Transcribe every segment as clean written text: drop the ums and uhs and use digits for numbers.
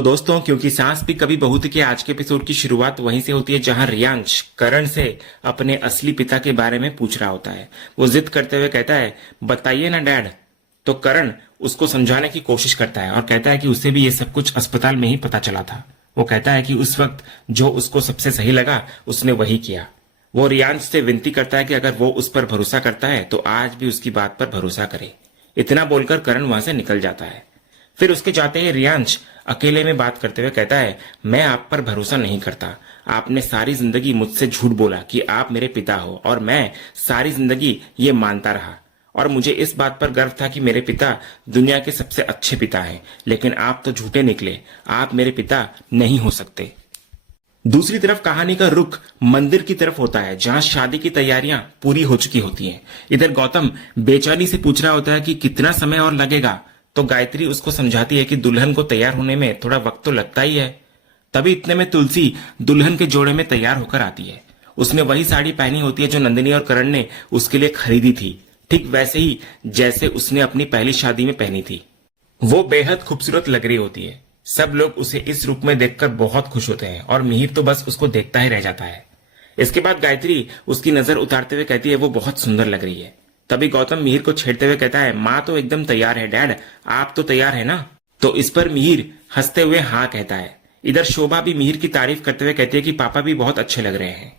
तो दोस्तों, क्योंकि सांस भी कभी बहू थी के आज के एपिसोड की शुरुआत वहीं से होती है जहां रियांश करण से अपने असली पिता के बारे में पूछ रहा होता है। वो जिद करते हुए कहता है, बताइए ना डैड। तो करण उसको समझाने की कोशिश करता है और कहता है कि उसे भी ये सब कुछ अस्पताल में ही पता चला था। वो कहता है कि उस वक्त जो उसको सबसे सही लगा उसने वही किया। वो रियांश से विनती करता है कि अगर वो उस पर भरोसा करता है तो आज भी उसकी बात पर भरोसा करे। इतना बोलकर करण वहां से निकल जाता है। फिर उसके जाते ही रियांश अकेले में बात करते हुए कहता है, मैं आप पर भरोसा नहीं करता। आपने सारी जिंदगी मुझसे झूठ बोला कि आप मेरे पिता हो और मैं सारी जिंदगी ये मानता रहा और मुझे इस बात पर गर्व था कि मेरे पिता दुनिया के सबसे अच्छे पिता हैं, लेकिन आप तो झूठे निकले। आप मेरे पिता नहीं हो सकते। दूसरी तरफ कहानी का रुख मंदिर की तरफ होता है जहां शादी की तैयारियां पूरी हो चुकी होती हैं। इधर गौतम बेचैनी से पूछ रहा होता है कि कितना समय और लगेगा। तो गायत्री उसको समझाती है कि दुल्हन को तैयार होने में थोड़ा वक्त तो लगता ही है। तभी इतने में तुलसी दुल्हन के जोड़े में तैयार होकर आती है। उसने वही साड़ी पहनी होती है जो नंदिनी और करण ने उसके लिए खरीदी थी, ठीक वैसे ही जैसे उसने अपनी पहली शादी में पहनी थी। वो बेहद खूबसूरत लग रही होती है। सब लोग उसे इस रूप में देखकर बहुत खुश होते हैं और मिहिर तो बस उसको देखता ही रह जाता है। इसके बाद गायत्री उसकी नजर उतारते हुए कहती है, वो बहुत सुंदर लग रही है। तभी गौतम मिहिर को छेड़ते हुए कहता है, माँ तो एकदम तैयार है डैड, आप तो तैयार है ना। तो इस पर मिहिर हंसते हुए हाँ कहता है। इधर शोभा भी मिहिर की तारीफ करते हुए कहती है कि पापा भी बहुत अच्छे लग रहे हैं।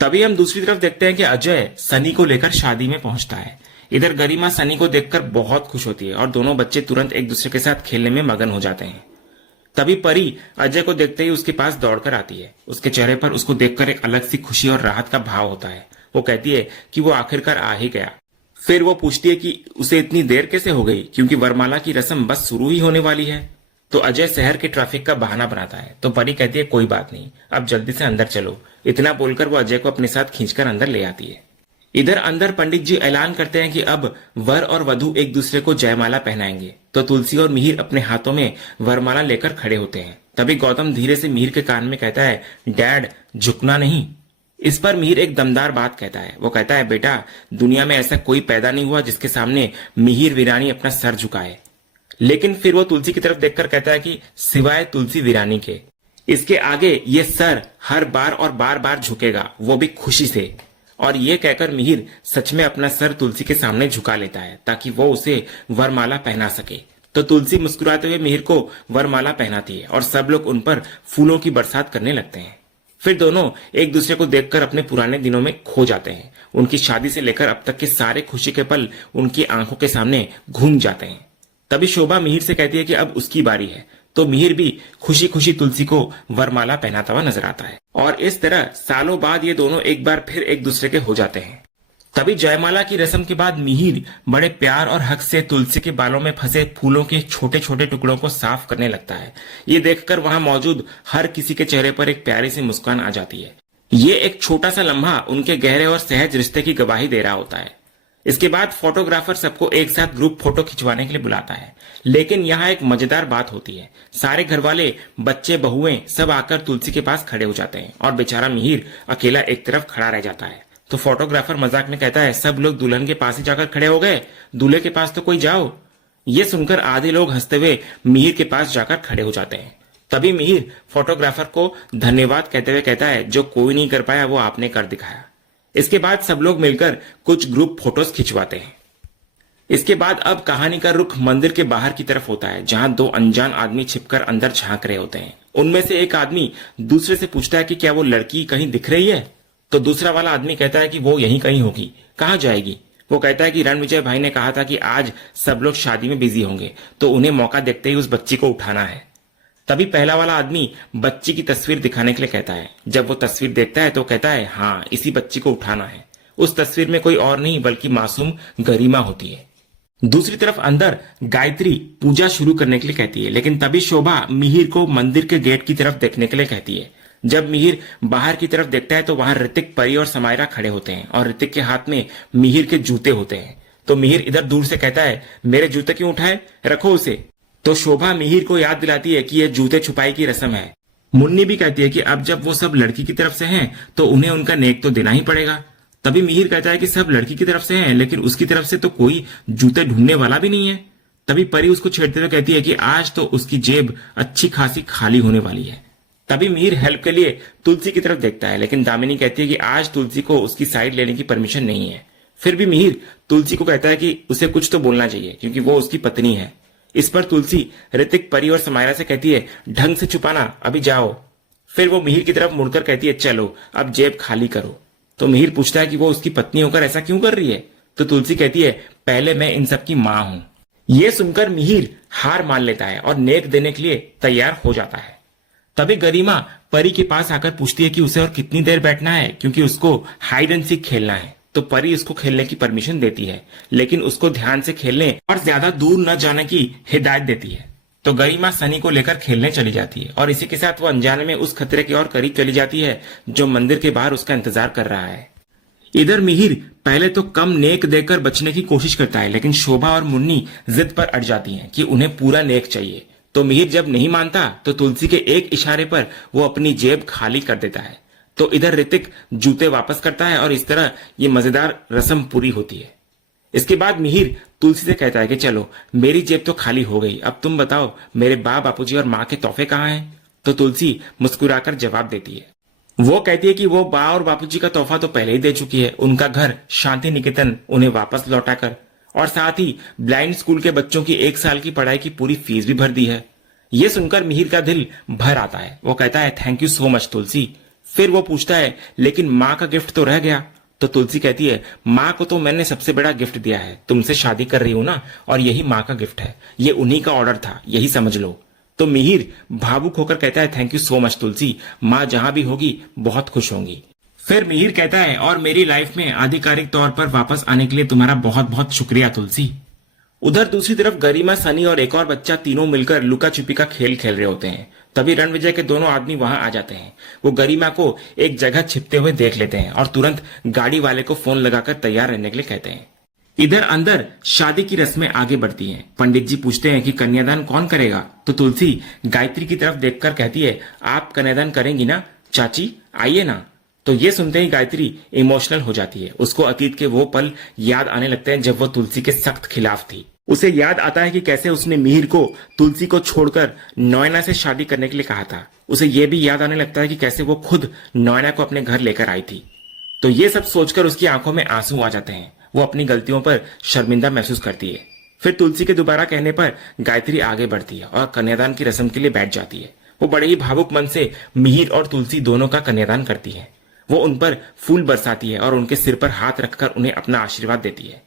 तभी हम दूसरी तरफ देखते हैं कि अजय सनी को लेकर शादी में पहुंचता है। इधर गरिमा सनी को देखकर बहुत खुश होती है और दोनों बच्चे तुरंत एक दूसरे के साथ खेलने में मगन हो जाते हैं। तभी परी अजय को देखते ही उसके पास दौड़कर आती है। उसके चेहरे पर उसको देखकर एक अलग सी खुशी और राहत का भाव होता है। वो कहती है कि वो आखिरकार आ ही गया। फिर वो पूछती है कि उसे इतनी देर कैसे हो गई, क्योंकि वरमाला की रस्म बस शुरू ही होने वाली है। तो अजय शहर के ट्रैफिक का बहाना बनाता है। तो परी कहती है, कोई बात नहीं, अब जल्दी से अंदर चलो। इतना बोलकर वो अजय को अपने साथ खींचकर अंदर ले आती है। इधर अंदर पंडित जी ऐलान करते हैं कि अब वर और वधू एक दूसरे को जयमाला पहनाएंगे। तो तुलसी और मिहिर अपने हाथों में वरमाला लेकर खड़े होते हैं। तभी गौतम धीरे से मिहिर के कान में कहता है, डैड झुकना नहीं। इस पर मिहिर एक दमदार बात कहता है। वो कहता है, बेटा दुनिया में ऐसा कोई पैदा नहीं हुआ जिसके सामने मिहिर वीरानी अपना सर झुकाए। लेकिन फिर वो तुलसी की तरफ देखकर कहता है कि सिवाय तुलसी वीरानी के, इसके आगे ये सर हर बार और बार बार झुकेगा, वो भी खुशी से। और ये कहकर मिहिर सच में अपना सर तुलसी के सामने झुका लेता है ताकि वो उसे वरमाला पहना सके। तो तुलसी मुस्कुराते हुए मिहिर को वरमाला पहनाती है और सब लोग उन पर फूलों की बरसात करने लगते हैं। फिर दोनों एक दूसरे को देखकर अपने पुराने दिनों में खो जाते हैं। उनकी शादी से लेकर अब तक के सारे खुशी के पल उनकी आंखों के सामने घूम जाते हैं। तभी शोभा मिहिर से कहती है कि अब उसकी बारी है। तो मिहिर भी खुशी खुशी तुलसी को वरमाला पहनाता हुआ नजर आता है और इस तरह सालों बाद ये दोनों एक बार फिर एक दूसरे के हो जाते हैं। तभी जयमाला की रस्म के बाद मिहिर बड़े प्यार और हक से तुलसी के बालों में फंसे फूलों के छोटे छोटे टुकड़ों को साफ करने लगता है। ये देखकर वहां मौजूद हर किसी के चेहरे पर एक प्यारी सी मुस्कान आ जाती है। ये एक छोटा सा लम्हा उनके गहरे और सहज रिश्ते की गवाही दे रहा होता है। इसके बाद फोटोग्राफर सबको एक साथ ग्रुप फोटो खिंचवाने के लिए बुलाता है। लेकिन यहाँ एक मजेदार बात होती है। सारे घर वाले, बच्चे, बहुएं सब आकर तुलसी के पास खड़े हो जाते हैं और बेचारा मिहिर अकेला एक तरफ खड़ा रह जाता है। तो फोटोग्राफर मजाक में कहता है, सब लोग दुल्हन के पास ही जाकर खड़े हो गए, दूल्हे के पास तो कोई जाओ। ये सुनकर आधे लोग हंसते हुए मिहिर के पास जाकर खड़े हो जाते हैं। तभी मिहिर फोटोग्राफर को धन्यवाद कहते हुए कहता है, जो कोई नहीं कर पाया वो आपने कर दिखाया। इसके बाद सब लोग मिलकर कुछ ग्रुप फोटोज खिंचवाते हैं। इसके बाद अब कहानी का रुख मंदिर के बाहर की तरफ होता है जहां दो अनजान आदमी छिपकर अंदर झांक रहे होते हैं। उनमें से एक आदमी दूसरे से पूछता है कि क्या वो लड़की कहीं दिख रही है। तो दूसरा वाला आदमी कहता है कि वो यहीं कहीं होगी, कहाँ जाएगी। वो कहता है कि रणविजय भाई ने कहा था कि आज सब लोग शादी में बिजी होंगे, तो उन्हें मौका देखते ही उस बच्ची को उठाना है। तभी पहला वाला आदमी बच्ची की तस्वीर दिखाने के लिए कहता है। जब वो तस्वीर देखता है तो कहता है, हाँ इसी बच्ची को उठाना है। उस तस्वीर में कोई और नहीं बल्कि मासूम गरिमा होती है। दूसरी तरफ अंदर गायत्री पूजा शुरू करने के लिए कहती है, लेकिन तभी शोभा मिहिर को मंदिर के गेट की तरफ देखने के लिए कहती है। जब मिहिर बाहर की तरफ देखता है तो वहां ऋतिक, परी और समायरा खड़े होते हैं और ऋतिक के हाथ में मिहिर के जूते होते हैं। तो मिहिर इधर दूर से कहता है, मेरे जूते क्यों उठाए, रखो उसे। तो शोभा मिहिर को याद दिलाती है कि यह जूते छुपाई की रस्म है। मुन्नी भी कहती है कि अब जब वो सब लड़की की तरफ से हैं तो उन्हें उनका नेक तो देना ही पड़ेगा। तभी मिहिर कहता है कि सब लड़की की तरफ से हैं, लेकिन उसकी तरफ से तो कोई जूते ढूंढने वाला भी नहीं है। तभी परी उसको छेड़ते हुए कहती है कि आज तो उसकी जेब अच्छी खासी खाली होने वाली है। तभी मिहिर हेल्प के लिए तुलसी की तरफ देखता है, लेकिन दामिनी कहती है कि आज तुलसी को उसकी साइड लेने की परमिशन नहीं है। फिर भी मिहिर तुलसी को कहता है कि उसे कुछ तो बोलना चाहिए क्योंकि वो उसकी पत्नी है। इस पर तुलसी ऋतिक, परी और समायरा से कहती है, ढंग से छुपाना, अभी जाओ। फिर वो मिहिर की तरफ मुड़कर कहती है, चलो अब जेब खाली करो। तो मिहिर पूछता है कि वो उसकी पत्नी होकर ऐसा क्यों कर रही है। तो तुलसी कहती है, पहले मैं इन सब की मां हूं। यह सुनकर मिहिर हार मान लेता है और नेक देने के लिए तैयार हो जाता है। तभी गरिमा परी के पास आकर पूछती है कि उसे और कितनी देर बैठना है, क्योंकि उसको हाइड एंड सीक खेलना है। तो परी उसको खेलने की परमिशन देती है, लेकिन उसको ध्यान से खेलने और ज्यादा दूर न जाने की हिदायत देती है। तो गरिमा सनी को लेकर खेलने चली जाती है और इसी के साथ वो अनजाने में उस खतरे की ओर करीब चली जाती है जो मंदिर के बाहर उसका इंतजार कर रहा है। इधर मिहिर पहले तो कम नेक देकर बचने की कोशिश करता है, लेकिन शोभा और मुन्नी जिद पर अड़ जाती हैं कि उन्हें पूरा नेक चाहिए। तो मिहिर जब नहीं मानता तो तुलसी के एक इशारे पर वो अपनी जेब खाली कर देता है। तो इधर ऋतिक जूते वापस करता है और इस तरह ये मजेदार रस्म पूरी होती है। इसके बाद मिहिर तुलसी से कहता है कि चलो मेरी जेब तो खाली हो गई, अब तुम बताओ मेरे बापूजी और माँ के तोहफे कहाँ हैं। तो तुलसी मुस्कुराकर जवाब देती है। वो कहती है कि वो बा और बापूजी का तोहफा तो पहले ही दे चुकी है, उनका घर शांति निकेतन उन्हें वापस लौटाकर, और साथ ही ब्लाइंड स्कूल के बच्चों की 1 साल की पढ़ाई की पूरी फीस भी भर दी है। ये सुनकर मिहिर का दिल भर आता है। वो कहता है, थैंक यू सो मच तुलसी। फिर वो पूछता है, लेकिन माँ का गिफ्ट तो रह गया। तो तुलसी कहती है, माँ को तो मैंने सबसे बड़ा गिफ्ट दिया है, तुमसे शादी कर रही हूं ना, और यही माँ का गिफ्ट है, ये उन्हीं का ऑर्डर था, यही समझ लो। तो मिहिर भावुक होकर कहता है, थैंक यू सो मच तुलसी, माँ जहां भी होगी बहुत खुश होंगी। फिर मिहिर कहता है, और मेरी लाइफ में आधिकारिक तौर पर वापस आने के लिए तुम्हारा बहुत बहुत शुक्रिया तुलसी। उधर दूसरी तरफ गरिमा, सनी और एक और बच्चा तीनों मिलकर लुका छुपी का खेल खेल रहे होते हैं। तभी रणविजय के दोनों आदमी वहां आ जाते हैं। वो गरिमा को एक जगह छिपते हुए देख लेते हैं और तुरंत गाड़ी वाले को फोन लगाकर तैयार रहने के लिए कहते हैं। इधर अंदर शादी की रस्में आगे बढ़ती हैं। पंडित जी पूछते हैं कि कन्यादान कौन करेगा। तो तुलसी गायत्री की तरफ देखकर कहती है, आप कन्यादान करेंगी ना चाची, आइए ना। तो ये सुनते ही गायत्री इमोशनल हो जाती है। उसको अतीत के वो पल याद आने लगते हैं जब वो तुलसी के सख्त खिलाफ थी। उसे याद आता है कि कैसे उसने मिहिर को तुलसी को छोड़कर नोएना से शादी करने के लिए कहा था। उसे यह भी याद आने लगता है कि कैसे वो खुद नोएना को अपने घर लेकर आई थी। तो ये सब सोचकर उसकी आंखों में आंसू आ जाते हैं। वो अपनी गलतियों पर शर्मिंदा महसूस करती है। फिर तुलसी के दोबारा कहने पर गायत्री आगे बढ़ती है और कन्यादान की रस्म के लिए बैठ जाती है। वो बड़े ही भावुक मन से मिहिर और तुलसी दोनों का कन्यादान करती है। वो उन पर फूल बरसाती है और उनके सिर पर हाथ रखकर उन्हें अपना आशीर्वाद देती है।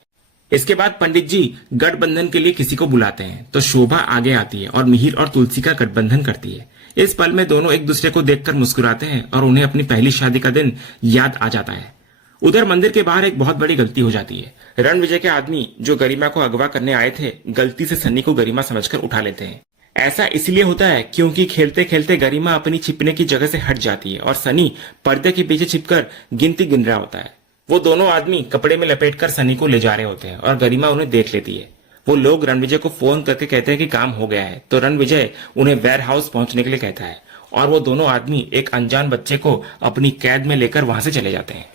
इसके बाद पंडित जी गठबंधन के लिए किसी को बुलाते हैं। तो शोभा आगे आती है और मिहिर और तुलसी का गठबंधन करती है। इस पल में दोनों एक दूसरे को देखकर मुस्कुराते हैं और उन्हें अपनी पहली शादी का दिन याद आ जाता है। उधर मंदिर के बाहर एक बहुत बड़ी गलती हो जाती है। रणविजय के आदमी जो गरिमा को अगवा करने आए थे, गलती से सनी को गरिमा समझकर उठा लेते हैं। ऐसा इसलिए होता है क्योंकि खेलते खेलते गरिमा अपनी छिपने की जगह से हट जाती है और सनी पर्दे के पीछे छिपकर गिनती गिन रहा होता है। वो दोनों आदमी कपड़े में लपेटकर सनी को ले जा रहे होते हैं और गरिमा उन्हें देख लेती है। वो लोग रणविजय को फोन करके कहते हैं कि काम हो गया है। तो रणविजय उन्हें वेयर हाउस पहुंचने के लिए कहता है और वो दोनों आदमी एक अनजान बच्चे को अपनी कैद में लेकर वहां से चले जाते हैं।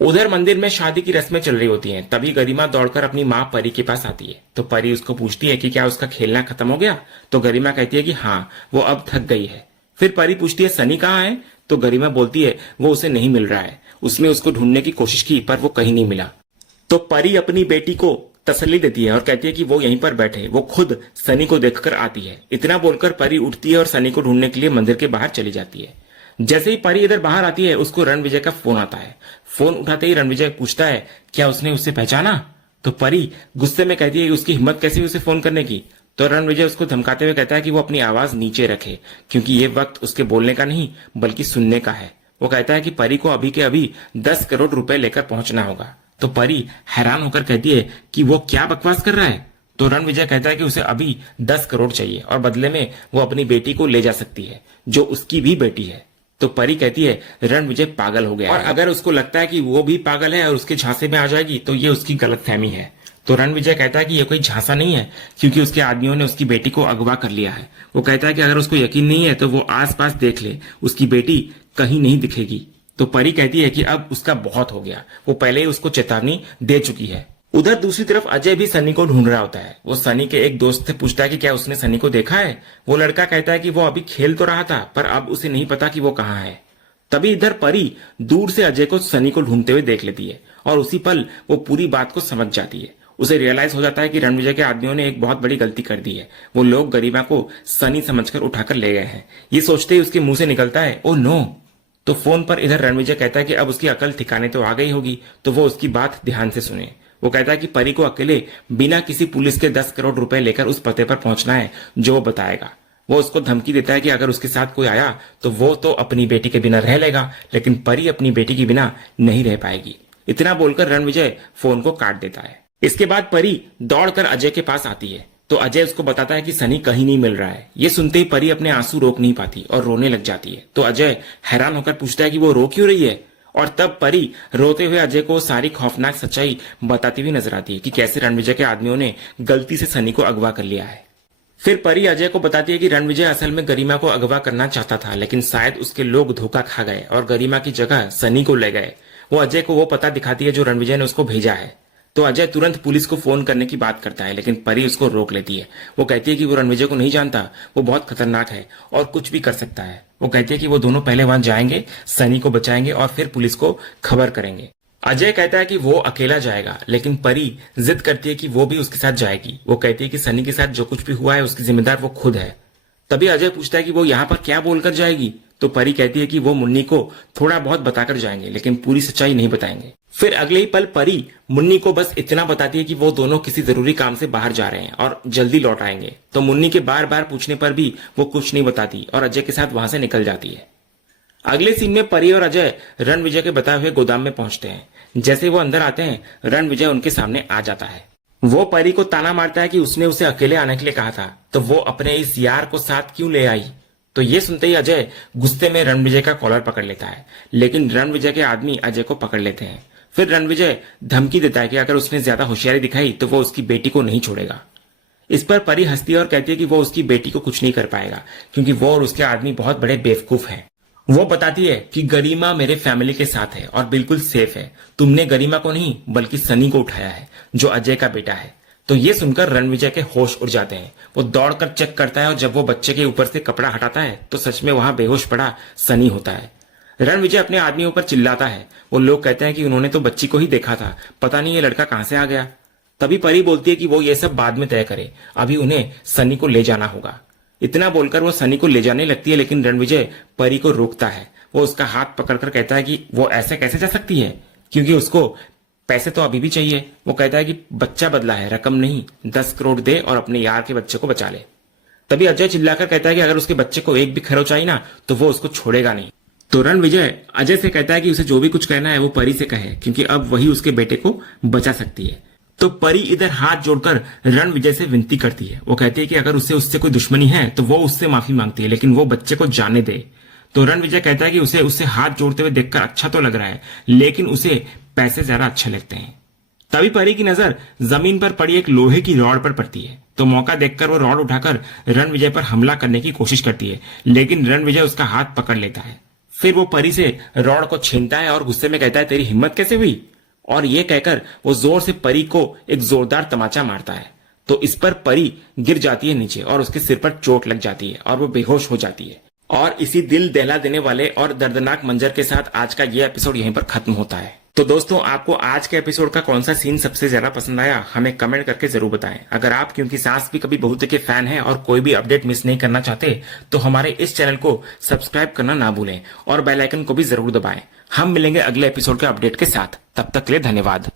उधर मंदिर में शादी की रस्में चल रही होती हैं। तभी गरिमा दौड़कर अपनी माँ परी के पास आती है। तो परी उसको पूछती है कि क्या उसका खेलना खत्म हो गया। तो गरिमा कहती है कि हाँ, वो अब थक गई है। फिर परी पूछती है, सनी कहाँ है। तो गरिमा बोलती है, वो उसे नहीं मिल रहा है। उसने उसको ढूंढने की कोशिश की पर वो कहीं नहीं मिला। तो परी अपनी बेटी को तसल्ली देती है और कहती है कि वो यहीं पर बैठे। वो खुद सनी को देखकर आती है। इतना बोलकर परी उठती है और सनी को ढूंढने के लिए मंदिर के बाहर चली जाती है। जैसे ही परी इधर बाहर आती है, उसको रणविजय का फोन आता है। फोन उठाते ही रणविजय पूछता है, क्या उसने उसे पहचाना। तो परी गुस्से में कहती है कि उसकी हिम्मत कैसी उसे फोन करने की। तो रणविजय उसको धमकाते हुए कहता है कि वो अपनी आवाज नीचे रखे, क्योंकि ये वक्त उसके बोलने का नहीं बल्कि सुनने का है। वो कहता है कि परी को अभी के अभी 10 करोड़ रुपए लेकर पहुंचना होगा। तो परी हैरान होकर कहती है कि वो क्या बकवास कर रहा है। तो रणविजय कहता है कि उसे अभी 10 करोड़ चाहिए और बदले में वो अपनी बेटी को ले जा सकती है, जो उसकी भी बेटी है। तो परी कहती है, रणविजय पागल हो गया और अगर उसको लगता है कि वो भी पागल है और उसके झांसे में आ जाएगी तो ये उसकी गलतफहमी है। तो रणविजय कहता है कि ये कोई झांसा नहीं है, क्योंकि उसके आदमियों ने उसकी बेटी को अगवा कर लिया है। वो कहता है कि अगर उसको यकीन नहीं है तो वो आसपास देख ले, उसकी बेटी कहीं नहीं दिखेगी। तो परी कहती है कि अब उसका बहुत हो गया, वो पहले ही उसको चेतावनी दे चुकी है। उधर दूसरी तरफ अजय भी सनी को ढूंढ रहा होता है। वो सनी के एक दोस्त से पूछता है कि क्या उसने सनी को देखा है। वो लड़का कहता है कि वो अभी खेल तो रहा था पर अब उसे नहीं पता कि वो कहाँ है। तभी इधर परी दूर से अजय को सनी को ढूंढते हुए देख लेती है और उसी पल वो पूरी बात को समझ जाती है। उसे रियलाइज हो जाता है कि रणविजय के आदमियों ने एक बहुत बड़ी गलती कर दी है। वो लोग गरिमा को सनी समझकर उठाकर ले गए हैं। ये सोचते ही उसके मुंह से निकलता है, ओ नो। तो फोन पर इधर रणविजय कहता है कि अब उसकी अकल ठिकाने तो आ गई होगी, तो वो उसकी बात ध्यान से सुने। वो कहता है कि परी को अकेले बिना किसी पुलिस के 10 करोड़ रुपए लेकर उस पते पर पहुंचना है जो वो बताएगा। वो उसको धमकी देता है कि अगर उसके साथ कोई आया तो वो तो अपनी बेटी के बिना रह लेगा, लेकिन परी अपनी बेटी के बिना नहीं रह पाएगी। इतना बोलकर रणविजय फोन को काट देता है। इसके बाद परी दौड़कर अजय के पास आती है तो अजय उसको बताता है कि सनी कहीं नहीं मिल रहा है। ये सुनते ही परी अपने आंसू रोक नहीं पाती और रोने लग जाती है। तो अजय हैरान होकर पूछता है कि वो रो क्यों रही है। और तब परी रोते हुए अजय को सारी खौफनाक सच्चाई बताती हुई नजर आती है कि कैसे रणविजय के आदमियों ने गलती से सनी को अगवा कर लिया है। फिर परी अजय को बताती है कि रणविजय असल में गरिमा को अगवा करना चाहता था, लेकिन शायद उसके लोग धोखा खा गए और गरिमा की जगह सनी को ले गए। वो अजय को वो पता दिखाती है जो रणविजय ने उसको भेजा है। तो अजय तुरंत पुलिस को फोन करने की बात करता है, लेकिन परी उसको रोक लेती है। वो कहती है कि वो रणविजय को नहीं जानता, वो बहुत खतरनाक है और कुछ भी कर सकता है। वो कहती है कि वो दोनों पहले वहां जाएंगे, सनी को बचाएंगे और फिर पुलिस को खबर करेंगे। अजय कहता है कि वो अकेला जाएगा, लेकिन परी जिद करती है कि वो भी उसके साथ जाएगी। वो कहती है कि सनी के साथ जो कुछ भी हुआ है उसकी जिम्मेदार वो खुद है। तभी अजय पूछता है कि वो यहाँ पर क्या बोलकर जाएगी। तो परी कहती है कि वो मुन्नी को थोड़ा बहुत बताकर जाएंगे, लेकिन पूरी सच्चाई नहीं बताएंगे। फिर अगले ही पल परी मुन्नी को बस इतना बताती है कि वो दोनों किसी जरूरी काम से बाहर जा रहे हैं और जल्दी लौट आएंगे। तो मुन्नी के बार बार पूछने पर भी वो कुछ नहीं बताती और अजय के साथ वहां से निकल जाती है। अगले सीन में परी और अजय रणविजय के बताए हुए गोदाम में पहुंचते हैं। जैसे वो अंदर आते हैं, रणविजय उनके सामने आ जाता है। वो परी को ताना मारता है कि उसने उसे अकेले आने के लिए कहा था, तो वो अपने इस यार को साथ क्यों ले आई। तो ये सुनते ही अजय गुस्से में रणविजय का कॉलर पकड़ लेता है, लेकिन रणविजय के आदमी अजय को पकड़ लेते हैं। फिर रणविजय धमकी देता है कि अगर उसने ज्यादा होशियारी दिखाई तो वो उसकी बेटी को नहीं छोड़ेगा। इस पर परी हंसती है और कहती है कि वो उसकी बेटी को कुछ नहीं कर पाएगा, क्योंकि वो और उसके आदमी बहुत बड़े बेवकूफ हैं। वो बताती है कि गरिमा मेरे फैमिली के साथ है और बिल्कुल सेफ है। तुमने गरिमा को नहीं बल्कि सनी को उठाया है, जो अजय का बेटा है। तो ये सुनकर रणविजय के होश उड़ जाते हैं। वो दौड़कर चेक करता है और जब वो बच्चे के ऊपर से कपड़ा हटाता है तो सच में वहां बेहोश पड़ा सनी होता है। रणविजय अपने आदमियों पर चिल्लाता है। वो लोग कहते हैं कि उन्होंने तो बच्ची को ही देखा था, पता नहीं ये लड़का कहां से आ गया। तभी परी बोलती है कि वो ये सब बाद में तय करे, अभी उन्हें सनी को ले जाना होगा। इतना बोलकर वो सनी को ले जाने लगती है, लेकिन रणविजय परी को रोकता है। वो उसका हाथ पकड़कर कहता है कि वो ऐसे कैसे जा सकती है, क्योंकि उसको पैसे तो अभी भी चाहिए। वो कहता है कि बच्चा बदला है, रकम नहीं, 10 करोड़ दे और अपने यार के बच्चे को बचा ले। तभी अजय चिल्लाकर कहता है कि अगर उसके बच्चे को एक भी खरोच आई ना तो वो उसको छोड़ेगा नहीं। तो रणविजय अजय से कहता है कि उसे जो भी कुछ कहना है वो परी से कहे, क्योंकि अब वही उसके बेटे को बचा सकती है। तो परी इधर हाथ जोड़कर रणविजय से विनती करती है। वो कहती है कि अगर उससे कोई दुश्मनी है तो वो उससे माफी मांगती है, लेकिन वो बच्चे को जाने दे। तो रणविजय कहता है कि उसे उससे हाथ जोड़ते हुए देखकर अच्छा तो लग रहा है, लेकिन उसे पैसे ज्यादा अच्छे लगते हैं। तभी परी की नजर जमीन पर पड़ी एक लोहे की रॉड पर पड़ती है। तो मौका देखकर वो रॉड उठाकर रणविजय पर हमला करने की कोशिश करती है, लेकिन रणविजय उसका हाथ पकड़ लेता है। फिर वो परी से रॉड को छीनता है और गुस्से में कहता है, तेरी हिम्मत कैसे हुई। और ये कहकर वो जोर से परी को एक जोरदार तमाचा मारता है। तो इस पर परी गिर जाती है नीचे और उसके सिर पर चोट लग जाती है और वो बेहोश हो जाती है। और इसी दिल दहला देने वाले और दर्दनाक मंजर के साथ आज का ये एपिसोड यहीं पर खत्म होता है। तो दोस्तों, आपको आज के एपिसोड का कौन सा सीन सबसे ज्यादा पसंद आया हमें कमेंट करके जरूर बताएं। अगर आप क्योंकि सास भी कभी बहुत के फैन हैं और कोई भी अपडेट मिस नहीं करना चाहते तो हमारे इस चैनल को सब्सक्राइब करना ना भूलें और बेल आइकन को भी जरूर दबाएं। हम मिलेंगे अगले एपिसोड के अपडेट के साथ। तब तक के लिए धन्यवाद।